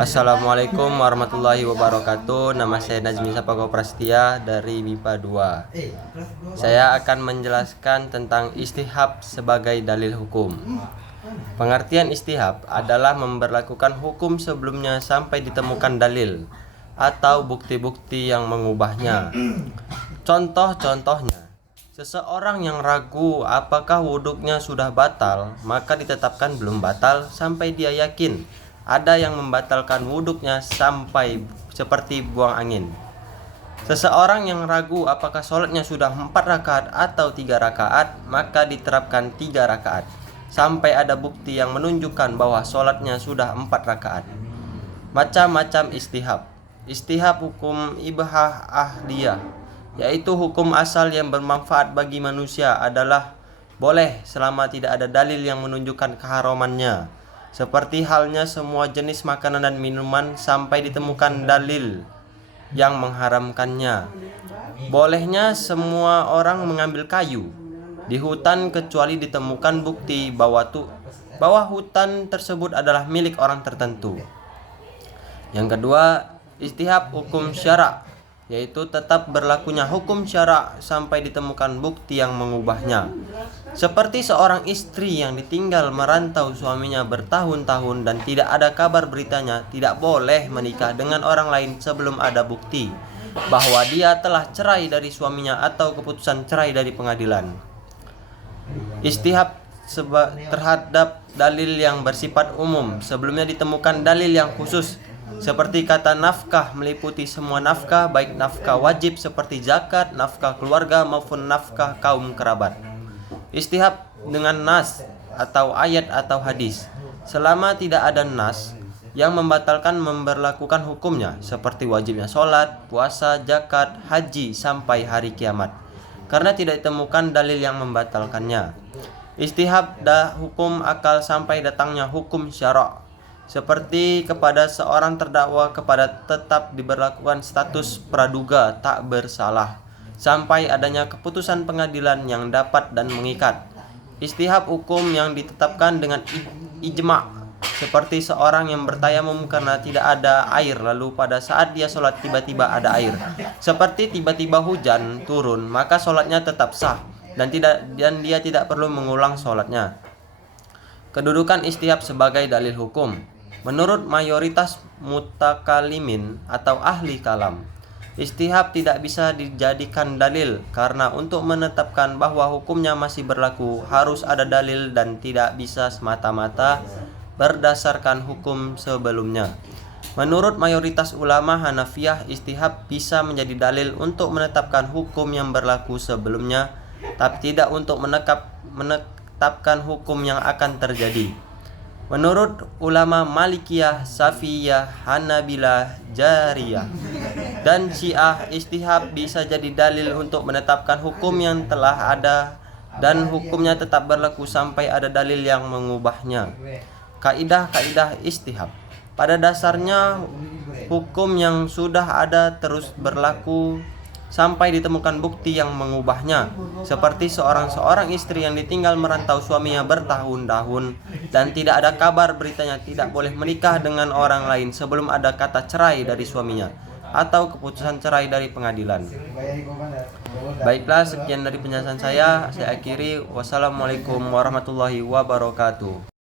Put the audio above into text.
Assalamualaikum warahmatullahi wabarakatuh. Nama saya Nazmi Sapago Prastia dari MIPA 2. Saya akan menjelaskan tentang istihab sebagai dalil hukum. Pengertian istihab adalah memberlakukan hukum sebelumnya sampai ditemukan dalil atau bukti-bukti yang mengubahnya. Contoh-contohnya, seseorang yang ragu apakah wuduknya sudah batal, maka ditetapkan belum batal sampai dia yakin. Ada yang membatalkan wuduknya sampai seperti buang angin. Seseorang yang ragu apakah sholatnya sudah 4 rakaat atau 3 rakaat, maka diterapkan 3 rakaat sampai ada bukti yang menunjukkan bahwa sholatnya sudah 4 rakaat. Macam-macam istihab. Istihab hukum ibahah ahdiyah, yaitu hukum asal yang bermanfaat bagi manusia, adalah boleh selama tidak ada dalil yang menunjukkan keharamannya. Seperti halnya semua jenis makanan dan minuman sampai ditemukan dalil yang mengharamkannya. Bolehnya semua orang mengambil kayu di hutan kecuali ditemukan bukti bahwa hutan tersebut adalah milik orang tertentu. Yang kedua, istihab hukum syara', yaitu tetap berlakunya hukum syara' sampai ditemukan bukti yang mengubahnya. Seperti seorang istri yang ditinggal merantau suaminya bertahun-tahun dan tidak ada kabar beritanya, tidak boleh menikah dengan orang lain sebelum ada bukti bahwa dia telah cerai dari suaminya atau keputusan cerai dari pengadilan. Istihab terhadap dalil yang bersifat umum sebelumnya ditemukan dalil yang khusus, seperti kata nafkah meliputi semua nafkah, baik nafkah wajib seperti zakat, nafkah keluarga maupun nafkah kaum kerabat. Istihab dengan nas atau ayat atau hadis. Selama tidak ada nas yang membatalkan memberlakukan hukumnya, seperti wajibnya sholat, puasa, zakat, haji sampai hari kiamat, karena tidak ditemukan dalil yang membatalkannya. Istihab hukum akal sampai datangnya hukum syara', seperti kepada seorang terdakwa kepada tetap diberlakukan status praduga tak bersalah sampai adanya keputusan pengadilan yang dapat dan mengikat. Istihab hukum yang ditetapkan dengan ijma', seperti seorang yang bertayamum karena tidak ada air, lalu pada saat dia sholat tiba-tiba ada air, seperti tiba-tiba hujan turun, maka sholatnya tetap sah dan dia tidak perlu mengulang sholatnya. Kedudukan istihab sebagai dalil hukum. Menurut mayoritas mutakalimin atau ahli kalam, istihab tidak bisa dijadikan dalil karena untuk menetapkan bahwa hukumnya masih berlaku harus ada dalil dan tidak bisa semata-mata berdasarkan hukum sebelumnya. Menurut mayoritas ulama Hanafiyah, istihab bisa menjadi dalil untuk menetapkan hukum yang berlaku sebelumnya, tapi tidak untuk menetapkan hukum yang akan terjadi. Menurut ulama Malikiyah, Safiyah, Hanabilah, Jariyah, dan Syiah, istihab bisa jadi dalil untuk menetapkan hukum yang telah ada dan hukumnya tetap berlaku sampai ada dalil yang mengubahnya. Kaidah-kaidah istihab. Pada dasarnya, hukum yang sudah ada terus berlaku sampai ditemukan bukti yang mengubahnya, seperti seorang istri yang ditinggal merantau suaminya bertahun-tahun dan tidak ada kabar beritanya, tidak boleh menikah dengan orang lain sebelum ada kata cerai dari suaminya atau keputusan cerai dari pengadilan. Baiklah, sekian dari penjelasan saya akhiri. Wassalamualaikum warahmatullahi wabarakatuh.